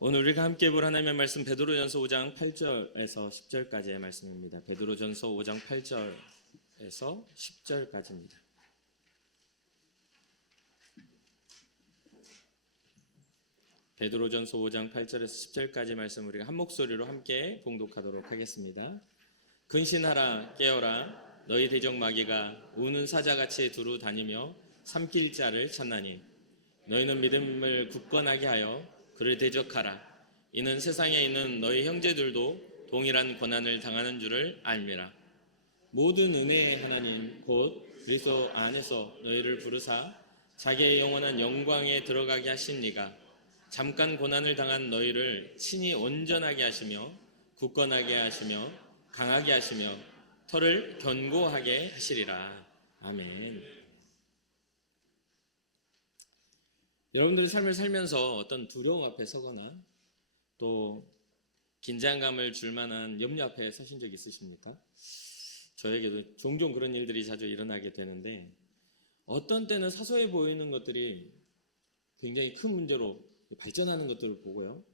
오늘 우리가 함께 볼 하나님의 말씀 베드로전서 5장 8절에서 10절까지의 말씀입니다. 베드로전서 5장 8절에서 10절까지입니다. 베드로전서 5장 8절에서 10절까지 말씀 우리가 한 목소리로 함께 봉독하도록 하겠습니다. 근신하라 깨어라 너희 대적 마귀가 우는 사자같이 두루 다니며 삼킬 자를 찾나니 너희는 믿음을 굳건하게 하여 그를 대적하라. 이는 세상에 있는 너희 형제들도 동일한 고난을 당하는 줄을 알미라. 모든 은혜의 하나님 곧 그리스도 안에서 너희를 부르사 자기의 영원한 영광에 들어가게 하신 이가 잠깐 고난을 당한 너희를 친히 온전하게 하시며 굳건하게 하시며 강하게 하시며 터를 견고하게 하시리라. 아멘. 여러분들의 삶을 살면서 어떤 두려움 앞에 서거나 또 긴장감을 줄 만한 염려 앞에 서신 적 있으십니까? 저에게도 종종 그런 일들이 자주 일어나게 되는데 어떤 때는 사소해 보이는 것들이 굉장히 큰 문제로 발전하는 것들을 보고요.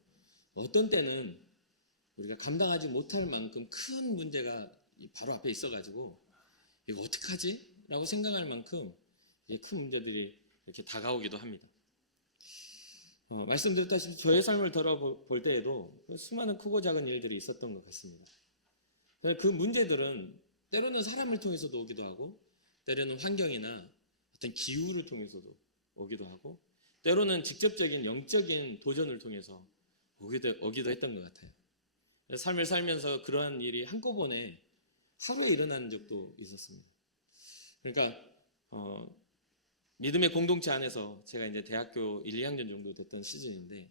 어떤 때는 우리가 감당하지 못할 만큼 큰 문제가 바로 앞에 있어가지고 이거 어떡하지? 라고 생각할 만큼 큰 문제들이 이렇게 다가오기도 합니다. 말씀드렸다시피 저의 삶을 돌아볼 때에도 수많은 크고 작은 일들이 있었던 것 같습니다. 그 문제들은 때로는 사람을 통해서도 오기도 하고 때로는 환경이나 어떤 기후를 통해서도 오기도 하고 때로는 직접적인 영적인 도전을 통해서 오기도 했던 것 같아요. 삶을 살면서 그러한 일이 한꺼번에 하루에 일어나는 적도 있었습니다. 그러니까 믿음의 공동체 안에서 제가 이제 대학교 1, 2학년 정도 됐던 시즌인데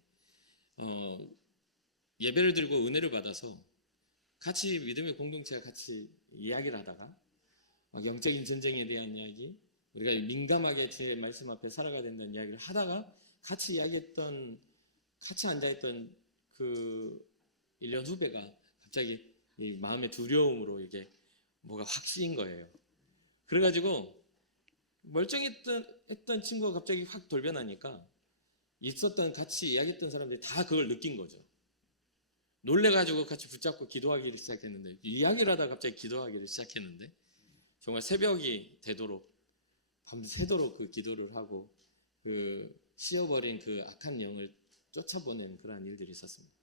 예배를 드리고 은혜를 받아서 같이 믿음의 공동체와 같이 이야기를 하다가 막 영적인 전쟁에 대한 이야기, 우리가 민감하게 주의 말씀 앞에 살아가야 된다는 이야기를 하다가 같이 앉아있던 그 1년 후배가 갑자기 이 마음의 두려움으로 이게 뭐가 확 씌인 거예요. 그래가지고 멀쩡했던 친구가 갑자기 확 돌변하니까 같이 이야기했던 사람들이 다 그걸 느낀 거죠. 놀래가지고 같이 붙잡고 기도하기를 시작했는데 이야기를 하다가 갑자기 기도하기를 시작했는데 정말 새벽이 되도록 밤새도록 그 기도를 하고 그 씌어버린 그 악한 영을 쫓아보내는 그러한 일들이 있었습니다.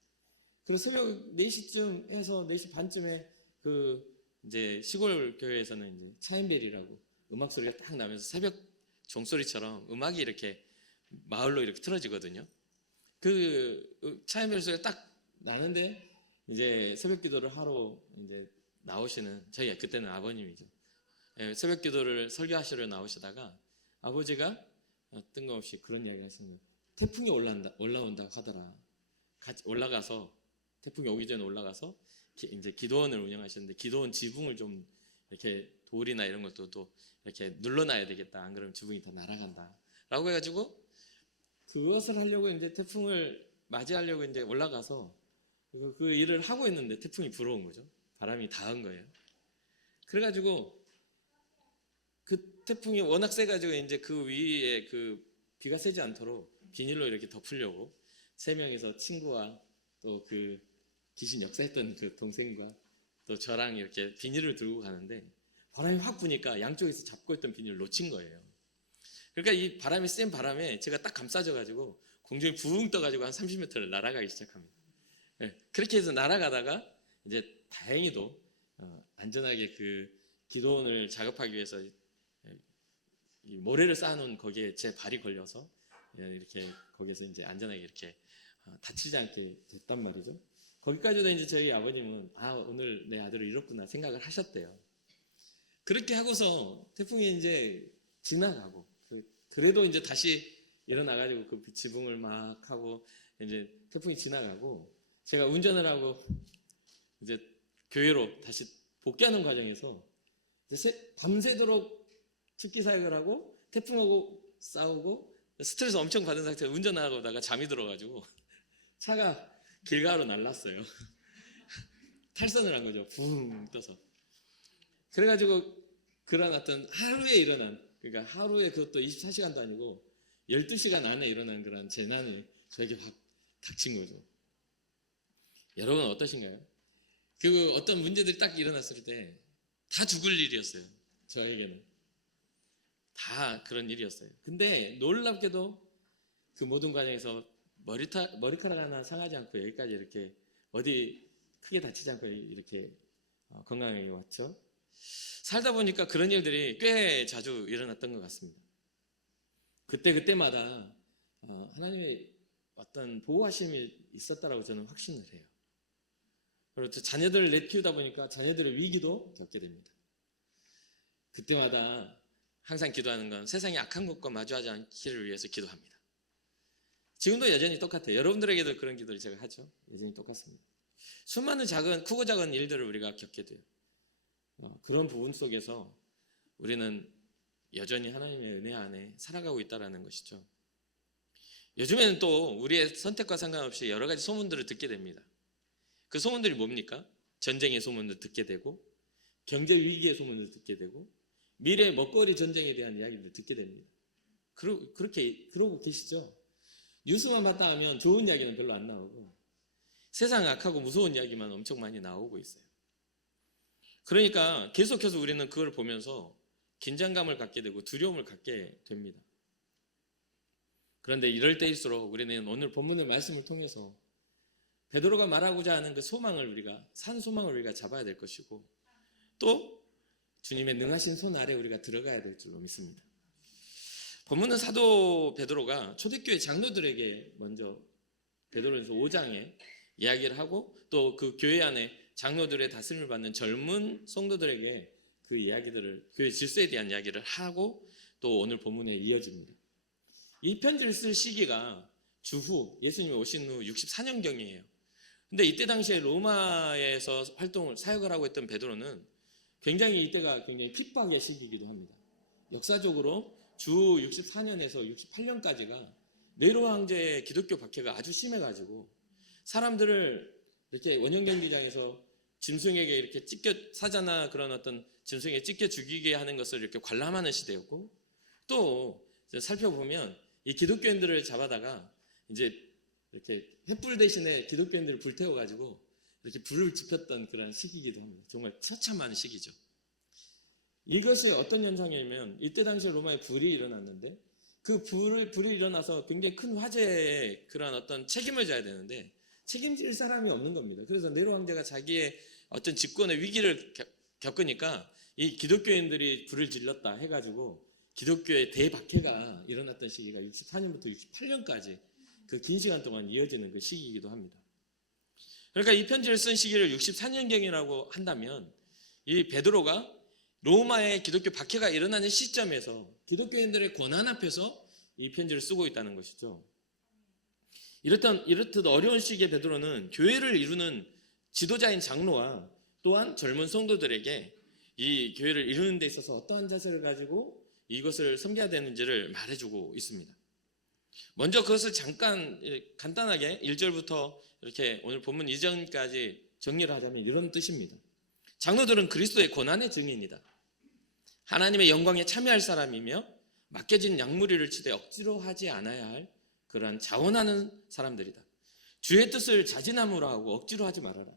그래서 새벽 4시쯤 해서 4시 반쯤에 그 이제 시골 교회에서는 이제 차인벨이라고 음악 소리가 딱 나면서 새벽 종소리처럼 음악이 이렇게 마을로 이렇게 틀어지거든요. 그 차인벨 소리가 딱 나는데 이제 새벽 기도를 하러 이제 나오시는 저희 그때는 아버님이죠. 새벽 기도를 설교하시러 나오시다가 아버지가 뜬금없이 그런 이야기 하셨는데 태풍이 올라온다고 하더라. 같이 올라가서 태풍이 오기 전에 올라가서 이제 기도원을 운영하셨는데 기도원 지붕을 좀 이렇게 돌이나 이런 것도 또 이렇게 눌러놔야 되겠다. 안 그러면 지붕이 다 날아간다. 라고 해가지고 그것을 하려고 이제 태풍을 맞이하려고 이제 올라가서 그 일을 하고 있는데 태풍이 불어온 거죠. 바람이 닿은 거예요. 그래가지고 그 태풍이 워낙 세가지고 이제 그 위에 그 비가 새지 않도록 비닐로 이렇게 덮으려고 3명이서 친구와 또 그 귀신 역사했던 그 동생과 또 저랑 이렇게 비닐을 들고 가는데 바람이 확 부니까 양쪽에서 잡고 있던 비닐을 놓친 거예요. 그러니까 이 바람이 센 바람에 제가 딱 감싸져가지고 공중에 붕 떠가지고 한 30m를 날아가기 시작합니다. 그렇게 해서 날아가다가 이제 다행히도 안전하게 그 기도원을 작업하기 위해서 이 모래를 쌓아놓은 거기에 제 발이 걸려서 이렇게 거기서 이제 안전하게 이렇게 다치지 않게 됐단 말이죠. 거기까지도 이제 저희 아버님은 오늘 내 아들을 잃었구나 생각을 하셨대요. 그렇게 하고서 태풍이 이제 지나가고 그래도 이제 다시 일어나가지고 그 지붕을 막 하고 이제 태풍이 지나가고 제가 운전을 하고 이제 교회로 다시 복귀하는 과정에서 밤새도록 특기 사역을 하고 태풍하고 싸우고 스트레스 엄청 받은 상태에서 운전하다가 잠이 들어가지고 차가 길가로 날랐어요. 탈선을 한 거죠. 붕 떠서. 그래가지고 그런 어떤 하루에 일어난, 그러니까 하루에 그것도 24시간도 아니고 12시간 안에 일어난 그런 재난이 저에게 확 닥친 거죠. 여러분 어떠신가요? 그 어떤 문제들이 딱 일어났을 때 다 죽을 일이었어요. 저에게는 다 그런 일이었어요. 근데 놀랍게도 그 모든 과정에서 머리카락 하나 상하지 않고 여기까지 이렇게 어디 크게 다치지 않고 이렇게 건강하게 왔죠. 살다 보니까 그런 일들이 꽤 자주 일어났던 것 같습니다. 그때마다 하나님의 어떤 보호하심이 있었다라고 저는 확신을 해요. 그리고 또 자녀들을 내 키우다 보니까 자녀들의 위기도 겪게 됩니다. 그때마다 항상 기도하는 건 세상의 악한 것과 마주하지 않기를 위해서 기도합니다. 지금도 여전히 똑같아요. 여러분들에게도 그런 기도를 제가 하죠. 여전히 똑같습니다. 수많은 크고 작은 일들을 우리가 겪게 돼요. 그런 부분 속에서 우리는 여전히 하나님의 은혜 안에 살아가고 있다는 것이죠. 요즘에는 또 우리의 선택과 상관없이 여러 가지 소문들을 듣게 됩니다. 그 소문들이 뭡니까? 전쟁의 소문을 듣게 되고, 경제 위기의 소문을 듣게 되고, 미래 먹거리 전쟁에 대한 이야기를 듣게 됩니다. 그러고 계시죠? 뉴스만 봤다 하면 좋은 이야기는 별로 안 나오고 세상 악하고 무서운 이야기만 엄청 많이 나오고 있어요. 그러니까 계속해서 우리는 그걸 보면서 긴장감을 갖게 되고 두려움을 갖게 됩니다. 그런데 이럴 때일수록 우리는 오늘 본문의 말씀을 통해서 베드로가 말하고자 하는 그 산 소망을 우리가 잡아야 될 것이고, 또 주님의 능하신 손 아래 우리가 들어가야 될 줄로 믿습니다. 본문은 사도 베드로가 초대교회 장로들에게 먼저 베드로전서 5장에 이야기를 하고, 또 그 교회 안에 장로들의 다스림을 받는 젊은 성도들에게 그 이야기들을, 교회 질서에 대한 이야기를 하고 또 오늘 본문에 이어집니다. 이 편지를 쓸 시기가 주후 예수님이 오신 후 64년경이에요. 근데 이때 당시에 로마에서 사역을 하고 있던 베드로는 이때가 굉장히 핍박의 시기이기도 합니다. 역사적으로 주 64년에서 68년까지가 네로 황제의 기독교 박해가 아주 심해가지고 사람들을 이렇게 원형 경기장에서 짐승에게 이렇게 사자나 그런 어떤 짐승에 찢겨 죽이게 하는 것을 이렇게 관람하는 시대였고, 또 살펴보면 이 기독교인들을 잡아다가 이제 이렇게 횃불 대신에 기독교인들을 불태워가지고 이렇게 불을 지폈던 그런 시기이기도 합니다. 정말 처참한 시기죠. 이것이 어떤 현상이냐면, 이때 당시에 로마에 불이 일어났는데 그 불이 일어나서 굉장히 큰 화재에 그런 어떤 책임을 져야 되는데 책임질 사람이 없는 겁니다. 그래서 네로 황제가 자기의 어떤 집권의 위기를 겪으니까 이 기독교인들이 불을 질렀다 해가지고 기독교의 대박해가 일어났던 시기가 64년부터 68년까지 그 긴 시간 동안 이어지는 그 시기이기도 합니다. 그러니까 이 편지를 쓴 시기를 64년경이라고 한다면 이 베드로가 로마의 기독교 박해가 일어나는 시점에서 기독교인들의 고난 앞에서 이 편지를 쓰고 있다는 것이죠. 이렇듯 어려운 시기에 베드로는 교회를 이루는 지도자인 장로와 또한 젊은 성도들에게 이 교회를 이루는 데 있어서 어떠한 자세를 가지고 이것을 섬겨야 되는지를 말해주고 있습니다. 먼저 그것을 간단하게 1절부터 이렇게 오늘 본문 이전까지 정리를 하자면 이런 뜻입니다. 장로들은 그리스도의 고난의 증인이다. 하나님의 영광에 참여할 사람이며 맡겨진 양무리를 치되 억지로 하지 않아야 할 그러한 자원하는 사람들이다. 주의 뜻을 자진함으로 하고 억지로 하지 말아라.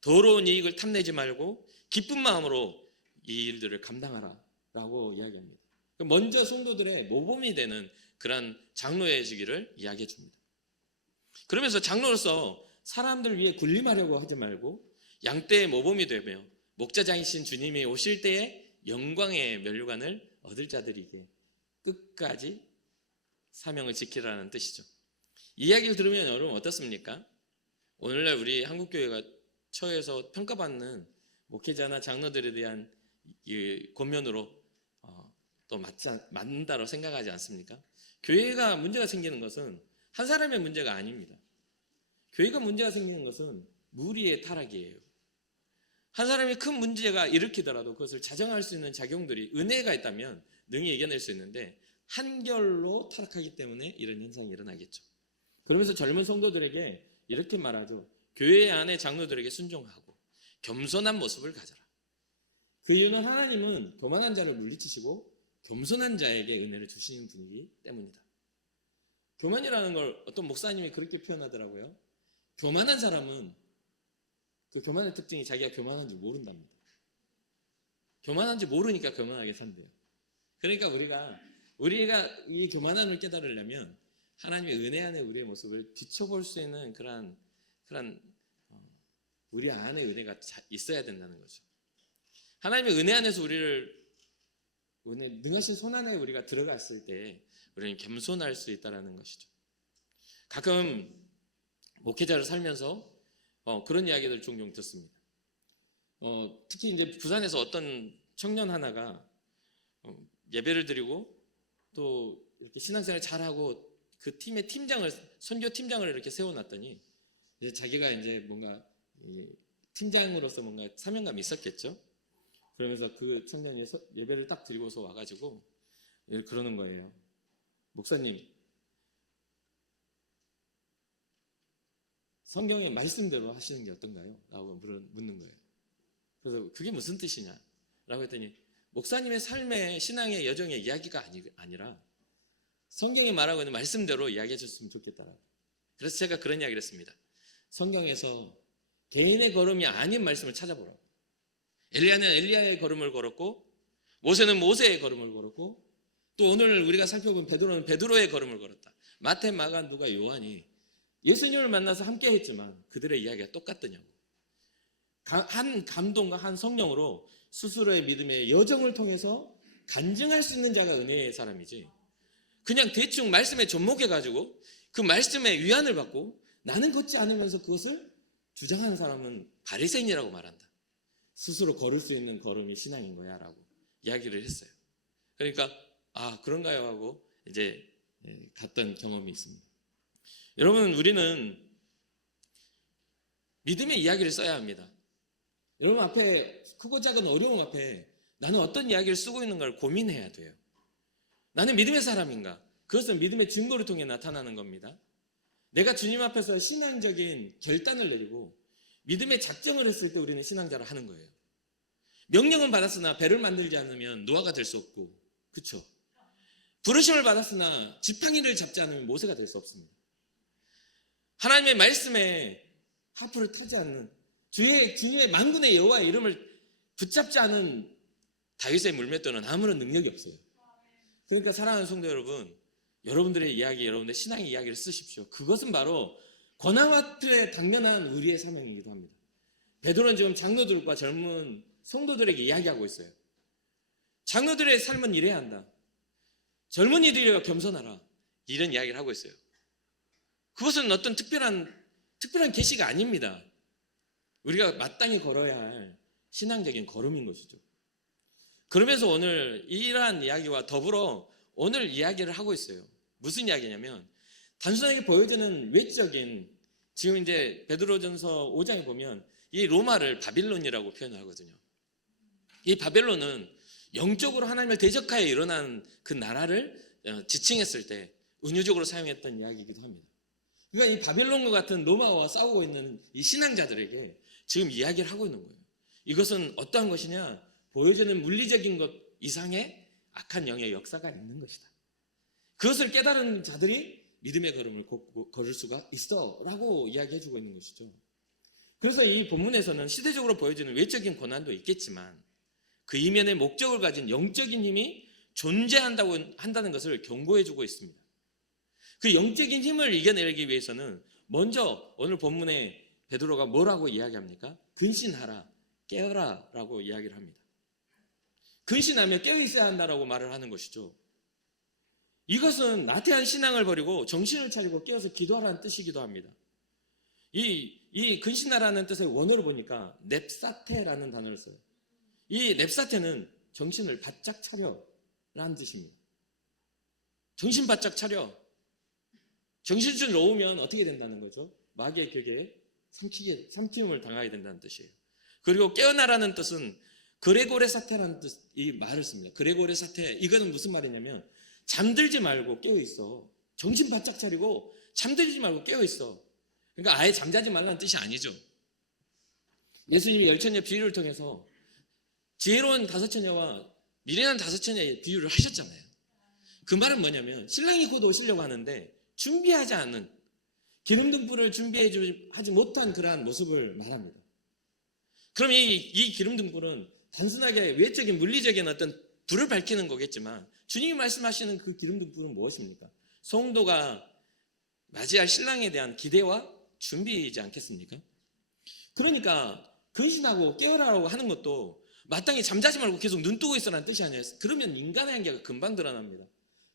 더러운 이익을 탐내지 말고 기쁜 마음으로 이 일들을 감당하라 라고 이야기합니다. 먼저 성도들의 모범이 되는 그런 장로해지기를 이야기해 줍니다. 그러면서 장로로서 사람들 위해 군림하려고 하지 말고 양떼의 모범이 되며 목자장이신 주님이 오실 때에 영광의 면류관을 얻을 자들이게 끝까지 사명을 지키라는 뜻이죠. 이 이야기를 들으면 여러분 어떻습니까? 오늘날 우리 한국교회가 처해서 평가받는 목회자나 장로들에 대한 이 권면으로 또 맞는다고 생각하지 않습니까? 교회가 문제가 생기는 것은 한 사람의 문제가 아닙니다. 교회가 문제가 생기는 것은 무리의 타락이에요. 한 사람이 큰 문제가 일으키더라도 그것을 자정할 수 있는 작용들이 은혜가 있다면 능히 이겨낼 수 있는데 한결로 타락하기 때문에 이런 현상이 일어나겠죠. 그러면서 젊은 성도들에게 이렇게 말하죠. 교회 안에 장로들에게 순종하고 겸손한 모습을 가져라. 그 이유는 하나님은 교만한 자를 물리치시고 겸손한 자에게 은혜를 주시는 분이기 때문이다. 교만이라는 걸 어떤 목사님이 그렇게 표현하더라고요. 교만한 사람은 그 교만의 특징이 자기가 교만한 줄 모른답니다. 교만한 줄 모르니까 교만하게 산대요. 그러니까 우리가 이 교만함을 깨달으려면 하나님의 은혜 안에 우리의 모습을 비춰볼 수 있는 그런 우리 안에 은혜가 있어야 된다는 거죠. 하나님의 은혜 안에서 우리를 능하신 손 안에 우리가 들어갔을 때 우리는 겸손할 수 있다는 것이죠. 가끔 목회자를 살면서 그런 이야기들을 종종 듣습니다. 특히 이제 부산에서 어떤 청년 하나가 예배를 드리고 또 이렇게 신앙생활 잘하고 그 팀의 선교 팀장을 이렇게 세워놨더니 이제 자기가 이제 뭔가 팀장으로서 뭔가 사명감이 있었겠죠. 그러면서 그 청년이 예배를 딱 드리고서 와가지고 그러는 거예요. 목사님, 성경의 말씀대로 하시는 게 어떤가요? 라고 묻는 거예요. 그래서 그게 무슨 뜻이냐? 라고 했더니 목사님의 삶의 신앙의 여정의 이야기가 아니라 성경이 말하고 있는 말씀대로 이야기해 줬으면 좋겠다라고. 그래서 제가 그런 이야기를 했습니다. 성경에서 개인의 걸음이 아닌 말씀을 찾아보라고. 엘리야는 엘리야의 걸음을 걸었고 모세는 모세의 걸음을 걸었고 또 오늘 우리가 살펴본 베드로는 베드로의 걸음을 걸었다. 마태, 마가, 누가, 요한이 예수님을 만나서 함께 했지만 그들의 이야기가 똑같더냐고. 한 감동과 한 성령으로 스스로의 믿음의 여정을 통해서 간증할 수 있는 자가 은혜의 사람이지, 그냥 대충 말씀에 접목해가지고 그 말씀에 위안을 받고 나는 걷지 않으면서 그것을 주장하는 사람은 바리새인이라고 말한다. 스스로 걸을 수 있는 걸음이 신앙인 거야 라고 이야기를 했어요. 그러니까 그런가요 하고 이제 갔던 경험이 있습니다. 여러분, 우리는 믿음의 이야기를 써야 합니다. 여러분 앞에 크고 작은 어려움 앞에 나는 어떤 이야기를 쓰고 있는가를 고민해야 돼요. 나는 믿음의 사람인가? 그것은 믿음의 증거를 통해 나타나는 겁니다. 내가 주님 앞에서 신앙적인 결단을 내리고 믿음의 작정을 했을 때 우리는 신앙자를 하는 거예요. 명령은 받았으나 배를 만들지 않으면 노아가 될 수 없고, 그렇죠? 부르심을 받았으나 지팡이를 잡지 않으면 모세가 될 수 없습니다. 하나님의 말씀에 하프를 타지 않는 주님의 만군의 여호와의 이름을 붙잡지 않은 다윗의 물맷돌은 아무런 능력이 없어요. 그러니까 사랑하는 성도 여러분, 여러분들의 이야기, 여러분들의 신앙의 이야기를 쓰십시오. 그것은 바로 권한 틀에 당면한 우리의 사명이기도 합니다. 베드로는 지금 장로들과 젊은 성도들에게 이야기하고 있어요. 장로들의 삶은 이래야 한다. 젊은이들이여 겸손하라. 이런 이야기를 하고 있어요. 그것은 어떤 특별한 계시가 아닙니다. 우리가 마땅히 걸어야 할 신앙적인 걸음인 것이죠. 그러면서 오늘 이러한 이야기와 더불어 오늘 이야기를 하고 있어요. 무슨 이야기냐면 단순하게 보여지는 외적인, 지금 이제 베드로전서 5장에 보면 이 로마를 바빌론이라고 표현을 하거든요. 이 바벨론은 영적으로 하나님을 대적하여 일어난 그 나라를 지칭했을 때 은유적으로 사용했던 이야기이기도 합니다. 그러니까 이 바벨론과 같은 로마와 싸우고 있는 이 신앙자들에게 지금 이야기를 하고 있는 거예요. 이것은 어떠한 것이냐? 보여지는 물리적인 것 이상의 악한 영의 역사가 있는 것이다. 그것을 깨달은 자들이 믿음의 걸음을 걸을 수가 있어 라고 이야기해주고 있는 것이죠. 그래서 이 본문에서는 시대적으로 보여지는 외적인 고난도 있겠지만 그 이면의 목적을 가진 영적인 힘이 한다는 것을 경고해주고 있습니다. 그 영적인 힘을 이겨내기 위해서는 먼저 오늘 본문에 베드로가 뭐라고 이야기합니까? 근신하라, 깨어라 라고 이야기를 합니다. 근신하며 깨어있어야 한다라고 말을 하는 것이죠. 이것은 나태한 신앙을 버리고 정신을 차리고 깨어서 기도하라는 뜻이기도 합니다. 이 근신하라는 뜻의 원어를 보니까 넵사테라는 단어를 써요. 이 넵사테는 정신을 바짝 차려라는 뜻입니다. 정신 바짝 차려. 정신줄 놓으면 어떻게 된다는 거죠? 마귀의 격에 삼킴을 당하게 된다는 뜻이에요. 그리고 깨어나라는 뜻은 그레고레 사테라는 뜻, 이 말을 씁니다. 그레고레 사테, 이거는 무슨 말이냐면 잠들지 말고 깨어있어. 정신 바짝 차리고 잠들지 말고 깨어있어. 그러니까 아예 잠자지 말라는 뜻이 아니죠. 예수님이 열처녀 비유를 통해서 지혜로운 5처녀와 미련한 5처녀의 비유를 하셨잖아요. 그 말은 뭐냐면 신랑이 곧 오시려고 하는데 준비하지 않은, 기름 등불을 준비하지 못한 그러한 모습을 말합니다. 그럼 이 기름 등불은 단순하게 외적인 물리적인 어떤 불을 밝히는 거겠지만 주님이 말씀하시는 그 기름 등불은 무엇입니까? 성도가 맞이할 신랑에 대한 기대와 준비이지 않겠습니까? 그러니까 근신하고 깨어라라고 하는 것도 마땅히 잠자지 말고 계속 눈 뜨고 있어라는 뜻이 아니에요. 그러면 인간의 한계가 금방 드러납니다.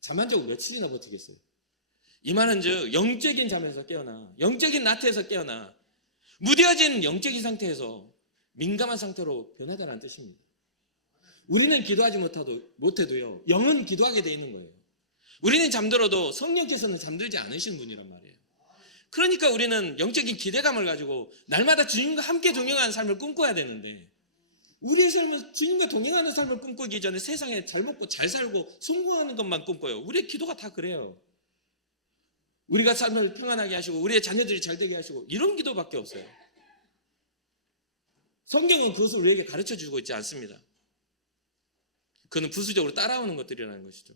잠 안 자고 며칠이나 버티겠어요. 이 말은 즉 영적인 잠에서 깨어나, 영적인 나태에서 깨어나, 무뎌진 영적인 상태에서 민감한 상태로 변하다는 뜻입니다. 우리는 기도하지 못해도요, 영은 기도하게 돼 있는 거예요. 우리는 잠들어도 성령께서는 잠들지 않으시는 분이란 말이에요. 그러니까 우리는 영적인 기대감을 가지고 날마다 주님과 함께 동행하는 삶을 꿈꿔야 되는데, 우리의 삶은 주님과 동행하는 삶을 꿈꾸기 전에 세상에 잘 먹고 잘 살고 성공하는 것만 꿈꿔요. 우리의 기도가 다 그래요. 우리가 삶을 평안하게 하시고 우리의 자녀들이 잘 되게 하시고 이런 기도밖에 없어요. 성경은 그것을 우리에게 가르쳐주고 있지 않습니다. 그는 부수적으로 따라오는 것들이라는 것이죠.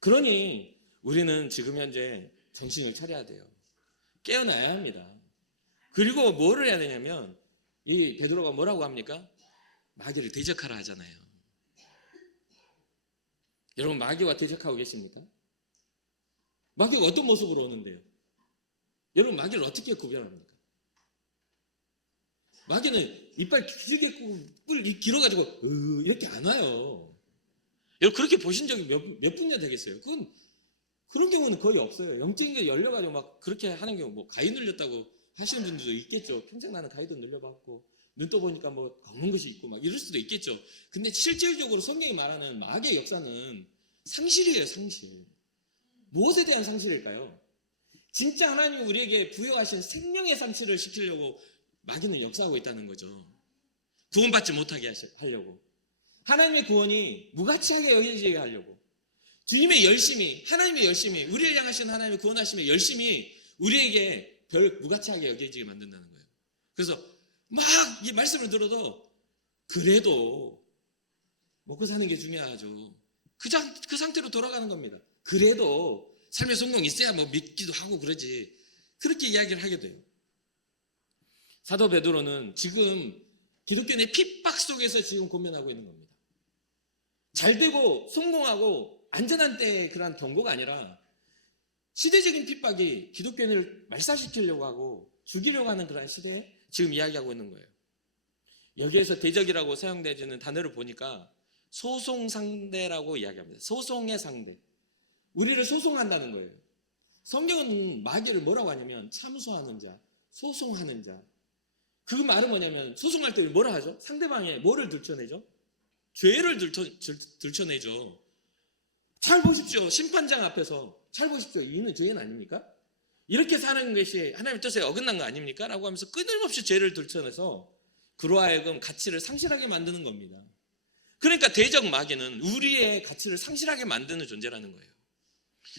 그러니 우리는 지금 현재 정신을 차려야 돼요. 깨어나야 합니다. 그리고 뭐를 해야 되냐면, 이 베드로가 뭐라고 합니까? 마귀를 대적하라 하잖아요. 여러분, 마귀와 대적하고 계십니까? 마귀가 어떤 모습으로 오는데요? 여러분, 마귀를 어떻게 구별합니까? 마귀는 이빨 길게 뿔 길어가지고 이렇게 안 와요. 여러분, 그렇게 보신 적이 몇 분이나 되겠어요? 그런 경우는 거의 없어요. 영적인 게 열려가지고 막 그렇게 하는 경우, 뭐 가위 눌렸다고 하시는 분들도 있겠죠. 평생 나는 가위도 눌려봤고 눈 떠보니까 뭐 검은 것이 있고 막 이럴 수도 있겠죠. 근데 실질적으로 성경이 말하는 마귀의 역사는 상실이에요, 상실. 무엇에 대한 상실일까요? 진짜 하나님이 우리에게 부여하신 생명의 상실을 시키려고 마귀는 역사하고 있다는 거죠. 구원받지 못하게 하려고. 하나님의 구원이 무가치하게 여겨지게 하려고. 주님의 열심히, 하나님의 열심히, 우리를 향하신 하나님의 구원하심의 열심히 우리에게 별 무가치하게 여겨지게 만든다는 거예요. 그래서 막 이 말씀을 들어도 그래도 먹고 사는 게 중요하죠. 그 상태로 돌아가는 겁니다. 그래도 삶의 성공이 있어야 뭐 믿기도 하고 그러지. 그렇게 이야기를 하게 돼요. 사도 베드로는 지금 기독교인의 핍박 속에서 지금 고민하고 있는 겁니다. 잘 되고 성공하고 안전한 때의 그러한 경고가 아니라 시대적인 핍박이 기독교인을 말살시키려고 하고 죽이려고 하는 그런 시대에 지금 이야기하고 있는 거예요. 여기에서 대적이라고 사용되어지는 단어를 보니까 소송 상대라고 이야기합니다. 소송의 상대. 우리를 소송한다는 거예요. 성경은 마귀를 뭐라고 하냐면 참소하는 자, 소송하는 자. 그 말은 뭐냐면 소송할 때 뭐라 하죠? 상대방에 뭐를 들춰내죠? 죄를 들춰내죠. 잘 보십시오. 심판장 앞에서 잘 보십시오. 이는 죄는 아닙니까? 이렇게 사는 것이 하나님의 뜻에 어긋난 거 아닙니까? 라고 하면서 끊임없이 죄를 들춰내서 그로 하여금 가치를 상실하게 만드는 겁니다. 그러니까 대적 마귀는 우리의 가치를 상실하게 만드는 존재라는 거예요.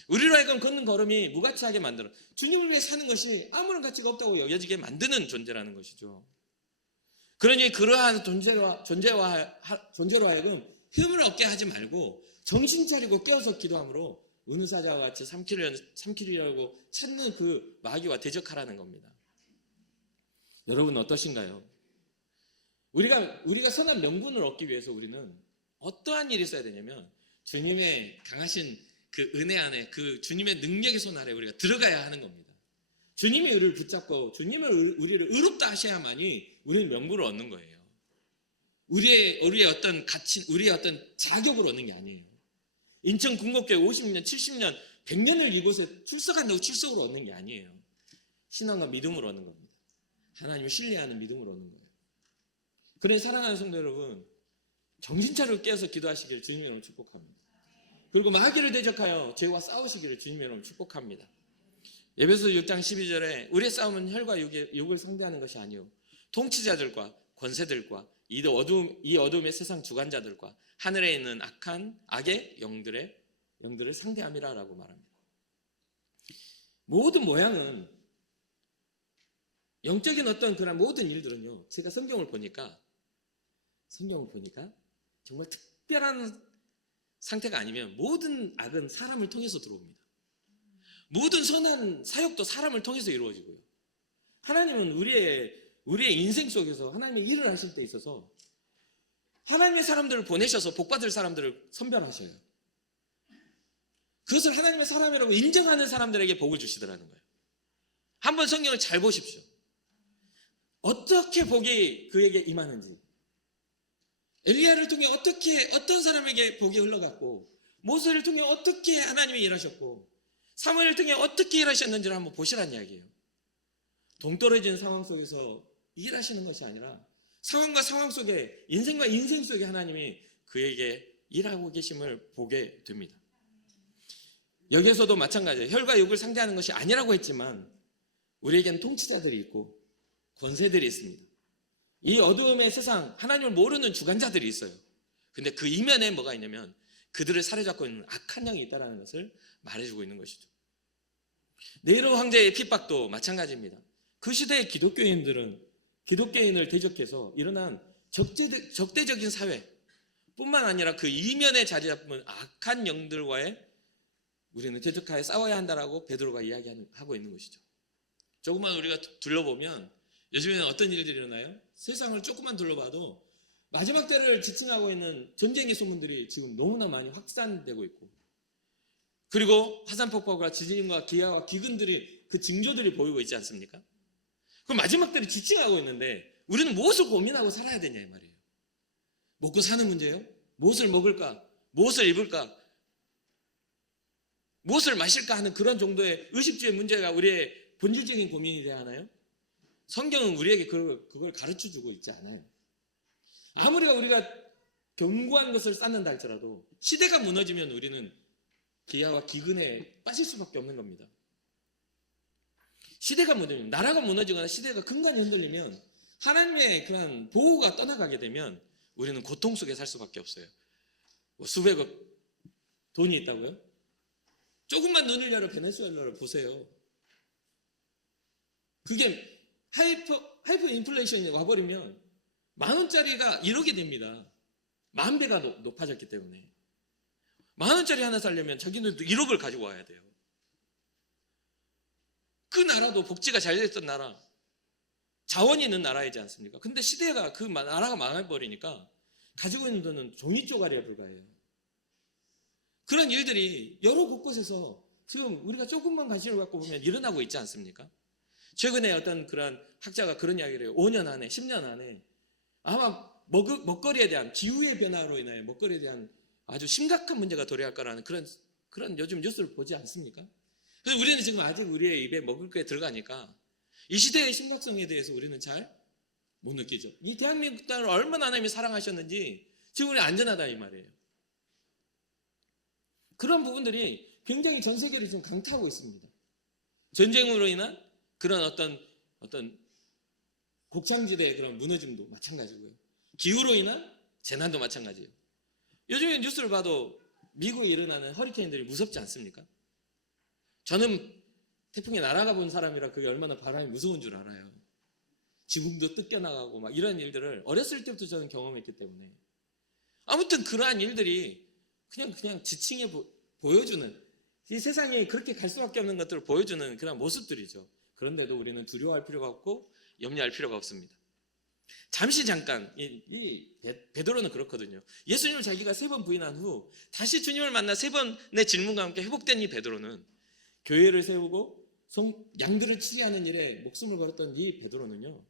우리로 하여금 걷는 걸음이 무가치하게 만들어 주님을 위해 사는 것이 아무런 가치가 없다고 여겨지게 만드는 존재라는 것이죠. 그러니 그러한 존재로 하여금 힘을 얻게 하지 말고 정신 차리고 깨어서 기도함으로 은사자와 같이 삼키려고 찾는 그 마귀와 대적하라는 겁니다. 여러분 어떠신가요? 우리가 선한 명분을 얻기 위해서 우리는 어떠한 일이 있어야 되냐면 주님의 강하신 그 은혜 안에 그 주님의 능력의 손 아래 우리가 들어가야 하는 겁니다. 주님이 우리를 붙잡고 우리를 의롭다 하셔야만이 우리는 명분을 얻는 거예요. 우리의 어떤 가치, 우리의 어떤 자격을 얻는 게 아니에요. 인천 궁곡교회 50년, 70년, 100년을 이곳에 출석한다고 출석으로 얻는 게 아니에요. 신앙과 믿음으로 얻는 겁니다. 하나님을 신뢰하는 믿음으로 얻는 거예요. 그래 사랑하는 성도 여러분, 정신 차리고 깨어서 기도하시기를 주님의 이름으로 축복합니다. 그리고 마귀를 대적하여 죄와 싸우시기를 주님의 이름으로 축복합니다. 에베소서 6장 12절에 우리의 싸움은 혈과 육을 상대하는 것이 아니요 통치자들과 권세들과 이 어둠의 세상 주관자들과 하늘에 있는 악의 영들을 상대함이라 라고 말합니다. 모든 모양은 영적인 어떤 그런 모든 일들은요, 제가 성경을 보니까 정말 특별한 상태가 아니면 모든 악은 사람을 통해서 들어옵니다. 모든 선한 사역도 사람을 통해서 이루어지고요. 하나님은 우리의 인생 속에서 하나님의 일을 하실 때 있어서 하나님의 사람들을 보내셔서 복받을 사람들을 선별하셔요. 그것을 하나님의 사람이라고 인정하는 사람들에게 복을 주시더라는 거예요. 한번 성경을 잘 보십시오. 어떻게 복이 그에게 임하는지, 엘리야를 통해 어떻게 어떤 사람에게 복이 흘러갔고, 모세를 통해 어떻게 하나님이 일하셨고, 사무엘을 통해 어떻게 일하셨는지를 한번 보시라는 이야기예요. 동떨어진 상황 속에서 일하시는 것이 아니라 상황과 상황 속에, 인생과 인생 속에 하나님이 그에게 일하고 계심을 보게 됩니다. 여기에서도 마찬가지예요. 혈과 육을 상대하는 것이 아니라고 했지만 우리에겐 통치자들이 있고 권세들이 있습니다. 이 어두움의 세상, 하나님을 모르는 주관자들이 있어요. 근데 그 이면에 뭐가 있냐면 그들을 사로잡고 있는 악한 영이 있다는 것을 말해주고 있는 것이죠. 네로 황제의 핍박도 마찬가지입니다. 그 시대의 기독교인을 대적해서 일어난 적대적인 사회 뿐만 아니라 그 이면에 자리 잡은 악한 영들과의 우리는 대적하여 싸워야 한다라고 베드로가 이야기하고 있는 것이죠. 조금만 우리가 둘러보면 요즘에는 어떤 일들이 일어나요? 세상을 조금만 둘러봐도 마지막 때를 지칭하고 있는 전쟁의 소문들이 지금 너무나 많이 확산되고 있고, 그리고 화산폭발과 지진과 기아와 기근들이 그 징조들이 보이고 있지 않습니까? 그 마지막 때를 지칭하고 있는데 우리는 무엇을 고민하고 살아야 되냐 이 말이에요. 먹고 사는 문제요? 무엇을 먹을까? 무엇을 입을까? 무엇을 마실까 하는 그런 정도의 의식주의 문제가 우리의 본질적인 고민이 되어야 하나요? 성경은 우리에게 그걸 가르쳐주고 있지 않아요. 아무리 우리가 견고한 것을 쌓는다 할지라도 시대가 무너지면 우리는 기아와 기근에 빠질 수밖에 없는 겁니다. 시대가 무너지면, 나라가 무너지거나 시대가 근간이 흔들리면, 하나님의 그런 보호가 떠나가게 되면 우리는 고통 속에 살 수밖에 없어요. 수백억 돈이 있다고요? 조금만 눈을 열어 베네수엘라를 보세요. 그게 하이퍼 인플레이션이 와버리면 10,000원짜리가 1억이 됩니다. 10,000배가 높아졌기 때문에. 10,000원짜리 하나 살려면 자기들도 1억을 가지고 와야 돼요. 그 나라도 복지가 잘 됐던 나라, 자원이 있는 나라이지 않습니까? 근데 시대가 그 나라가 망해버리니까 가지고 있는 돈은 종이 쪼가리에 불과해요. 그런 일들이 여러 곳곳에서 지금 우리가 조금만 관심을 갖고 보면 일어나고 있지 않습니까? 최근에 어떤 그런 학자가 그런 이야기를 해요. 5년 안에, 10년 안에 아마 먹거리에 대한, 기후의 변화로 인하여 먹거리에 대한 아주 심각한 문제가 도래할 거라는 그런 요즘 뉴스를 보지 않습니까? 그래서 우리는 지금 아직 우리의 입에 먹을 게 들어가니까 이 시대의 심각성에 대해서 우리는 잘 못 느끼죠. 이 대한민국 땅을 얼마나 하나님이 사랑하셨는지 지금 우리 안전하다 이 말이에요. 그런 부분들이 굉장히 전 세계를 지금 강타하고 있습니다. 전쟁으로 인한 그런 어떤 곡창지대의 그런 무너짐도 마찬가지고요. 기후로 인한 재난도 마찬가지예요. 요즘에 뉴스를 봐도 미국에 일어나는 허리케인들이 무섭지 않습니까? 저는 태풍에 날아가 본 사람이라 그게 얼마나 바람이 무서운 줄 알아요. 지붕도 뜯겨나가고 막 이런 일들을 어렸을 때부터 저는 경험했기 때문에, 아무튼 그러한 일들이 그냥 지칭해 보여주는, 이 세상에 그렇게 갈 수밖에 없는 것들을 보여주는 그런 모습들이죠. 그런데도 우리는 두려워할 필요가 없고 염려할 필요가 없습니다. 잠시 잠깐, 베드로는 그렇거든요. 예수님을 자기가 3번 부인한 후 다시 주님을 만나 3번의 질문과 함께 회복된 이 베드로는, 교회를 세우고 양들을 치리하는 일에 목숨을 걸었던 이 베드로는요,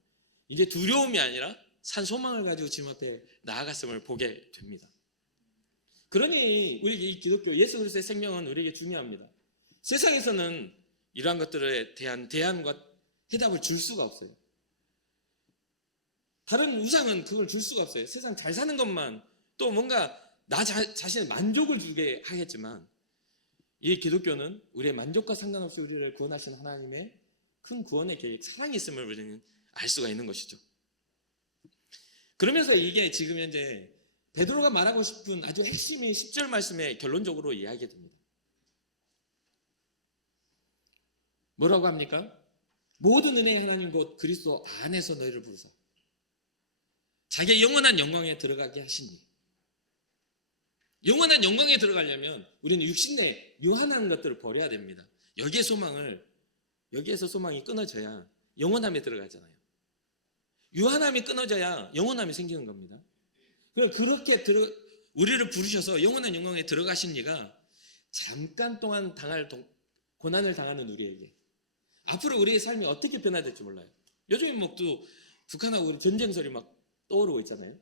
이제 두려움이 아니라 산 소망을 가지고 주님 앞에 나아갔음을 보게 됩니다. 그러니 우리 이 기독교 예수 그리스도의 생명은 우리에게 중요합니다. 세상에서는 이러한 것들에 대한 대안과 해답을 줄 수가 없어요. 다른 우상은 그걸 줄 수가 없어요. 세상 잘 사는 것만, 또 뭔가 나 자신의 만족을 주게 하겠지만, 이 기독교는 우리의 만족과 상관없이 우리를 구원하신 하나님의 큰 구원의 계획, 사랑이 있음을 우리는 알 수가 있는 것이죠. 그러면서 이게 지금 현재 베드로가 말하고 싶은 아주 핵심이 10절 말씀에 결론적으로 이야기됩니다. 뭐라고 합니까? 모든 은혜의 하나님 곧 그리스도 안에서 너희를 부르사 자기의 영원한 영광에 들어가게 하시니. 영원한 영광에 들어가려면 우리는 육신의 유한한 것들을 버려야 됩니다. 여기에서 소망이 끊어져야 영원함에 들어가잖아요. 유한함이 끊어져야 영원함이 생기는 겁니다. 그렇게 우리를 부르셔서 영원한 영광에 들어가신 이가 잠깐 동안 당할 고난을 당하는 우리에게 앞으로 우리의 삶이 어떻게 변화될지 몰라요. 요즘에 또 북한하고 우리 전쟁설이 막 떠오르고 있잖아요.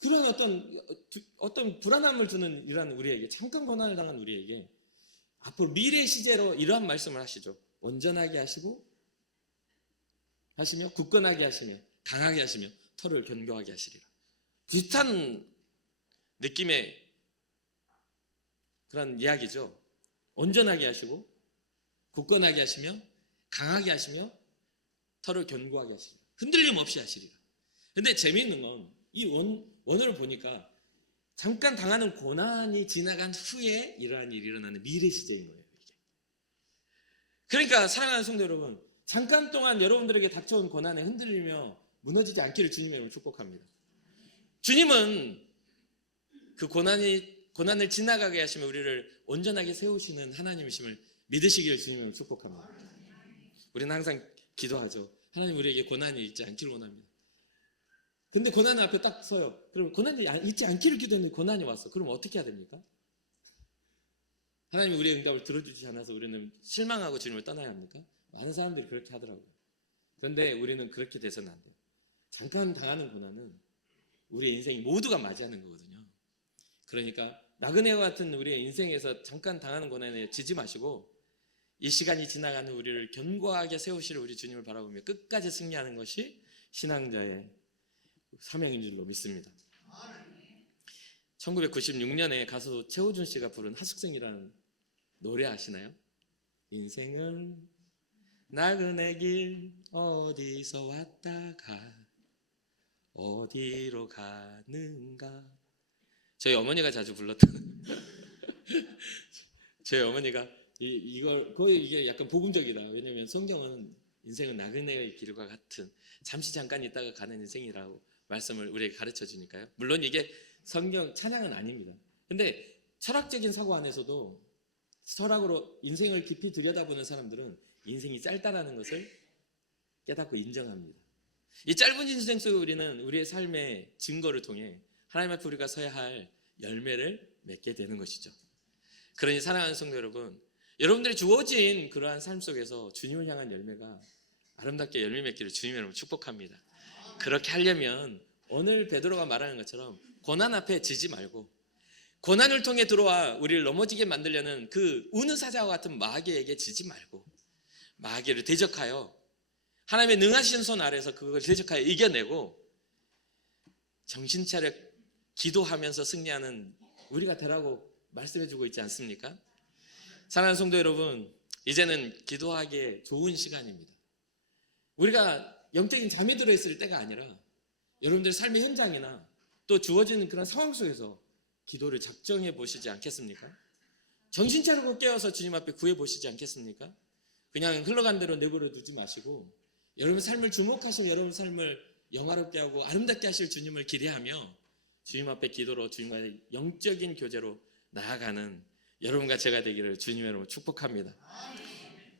그런 어떤 불안함을 주는 이런 우리에게, 잠깐 고난을 당한 우리에게 앞으로 미래 시제로 이러한 말씀을 하시죠. 온전하게 하시며 굳건하게 하시며 강하게 하시며 털을 견고하게 하시리라. 비슷한 느낌의 그런 이야기죠. 온전하게 하시고 굳건하게 하시며 강하게 하시며 털을 견고하게 하시리라. 흔들림 없이 하시리라. 근데 재미있는 건 이 원어를 보니까 잠깐 당하는 고난이 지나간 후에 이러한 일이 일어나는 미래 시제인 거예요. 이게. 그러니까 사랑하는 성도 여러분, 잠깐 동안 여러분들에게 닥쳐온 고난에 흔들리며 무너지지 않기를 주님의 이름으로 축복합니다. 주님은 그 고난을 지나가게 하시며 우리를 온전하게 세우시는 하나님이심을 믿으시기를 주님의 이름으로 축복합니다. 우리는 항상 기도하죠. 하나님, 우리에게 고난이 있지 않기를 원합니다. 근데 고난 앞에 딱 서요. 그럼 고난이 있지 않기를 기도했는데 고난이 왔어. 그럼 어떻게 해야 됩니까? 하나님이 우리의 응답을 들어주지 않아서 우리는 실망하고 주님을 떠나야 합니까? 많은 사람들이 그렇게 하더라고요. 그런데 우리는 그렇게 돼서는 안 돼요. 잠깐 당하는 고난은 우리의 인생이 모두가 맞이하는 거거든요. 그러니까 나그네와 같은 우리의 인생에서 잠깐 당하는 고난에 지지 마시고 이 시간이 지나가는 우리를 견고하게 세우실 우리 주님을 바라보며 끝까지 승리하는 것이 신앙자의 사명인 줄로 믿습니다. 1996년에 가수 최호준 씨가 부른 하숙생이라는 노래 아시나요? 인생은 나그네 길 어디서 왔다가 어디로 가는가. 저희 어머니가 자주 불렀던 저희 어머니가 이게 약간 복음적이다. 왜냐하면 성경은 인생은 나그네의 길과 같은 잠시 잠깐 있다가 가는 인생이라고 말씀을 우리에게 가르쳐 주니까요. 물론 이게 성경 찬양은 아닙니다. 근데 철학적인 사고 안에서도 철학으로 인생을 깊이 들여다보는 사람들은 인생이 짧다라는 것을 깨닫고 인정합니다. 이 짧은 인생 속에 우리는 우리의 삶의 증거를 통해 하나님 앞에 우리가 서야 할 열매를 맺게 되는 것이죠. 그러니 사랑하는 성도 여러분, 여러분들이 주어진 그러한 삶 속에서 주님을 향한 열매가 아름답게 열매 맺기를 주님의 이름으로 축복합니다. 그렇게 하려면 오늘 베드로가 말하는 것처럼 고난 앞에 지지 말고 고난을 통해 들어와 우리를 넘어지게 만들려는 그 우는 사자와 같은 마귀에게 지지 말고 마귀를 대적하여 하나님의 능하신 손 아래서 그걸 대적하여 이겨내고 정신 차려 기도하면서 승리하는 우리가 되라고 말씀해주고 있지 않습니까? 사랑하는 성도 여러분, 이제는 기도하기에 좋은 시간입니다. 우리가 영적인 잠이 들어있을 때가 아니라 여러분들 삶의 현장이나 또 주어지는 그런 상황 속에서 기도를 작정해 보시지 않겠습니까? 정신 차리고 깨어서 주님 앞에 구해 보시지 않겠습니까? 그냥 흘러간 대로 내버려 두지 마시고 여러분 삶을 주목하시고 여러분 삶을 영화롭게 하고 아름답게 하실 주님을 기대하며 주님 앞에 기도로 주님과의 영적인 교제로 나아가는 여러분과 제가 되기를 주님의 이름으로 축복합니다.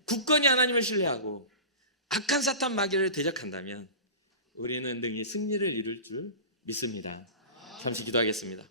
굳건히 하나님을 신뢰하고 악한 사탄 마귀를 대적한다면 우리는 능히 승리를 이룰 줄 믿습니다. 잠시 기도하겠습니다.